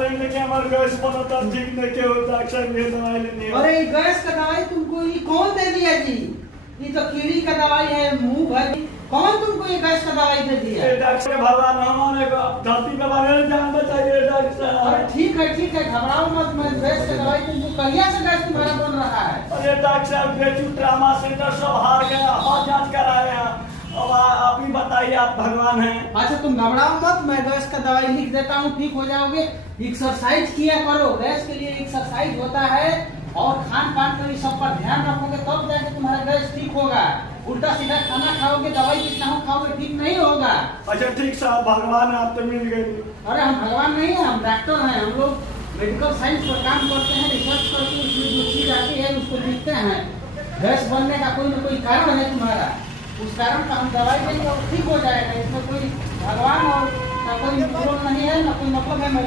लेने के हमारे गैस बना था ठीक नहीं के होता अक्सर ये दवाई लेनी है। अरे गैस का दवाई तुमको ये कौन दे दिया जी? ये तो कीड़ी का दवाई है, मुंह भर। कौन तुमको ये गैस का दवाई दे दिया? डॉक्टर भगवान हमारे को धरती के बारे में जानना चाहिए डॉक्टर। अरे ठीक है, घबराओ मत। मैं गैस का दवाई तुमको कहिया से गैस तुम्हारा बन रहा है? अरे डॉक्टर साहब बेचू ट्रामा सेंटर सब हार गया, और जांच कराए हैं। अब आप ही बताइए, आप भगवान हैं। अच्छा तुम घबराओ मत, मैं गैस का दवाई लिख देता हूँ, ठीक हो जाओगे। एक्सरसाइज किया करो, गैस के लिए एक्सरसाइज होता है, और खान पान का भी सब पर ध्यान रखोगे तब जाके तुम्हारा गैस ठीक होगा। उल्टा सीधा खाना खाओगे, दवाई कितना हो खाओगे, ठीक नहीं होगा। अच्छा ठीक साहब, भगवान आप तो मिल गए। अरे हम भगवान नहीं है, हम डॉक्टर हैं। हम लोग मेडिकल साइंस पर काम करते हैं, रिसर्च करके उसमें जो चीज आती है उसको लिखते हैं। गैस बनने का कोई न कोई कारण है तुम्हारा, उस कारण का हम दवाई देंगे और ठीक हो जाएगा। इसमें कोई भगवान और ना कोई रोल नहीं है, ना कोई मतलब है। मैं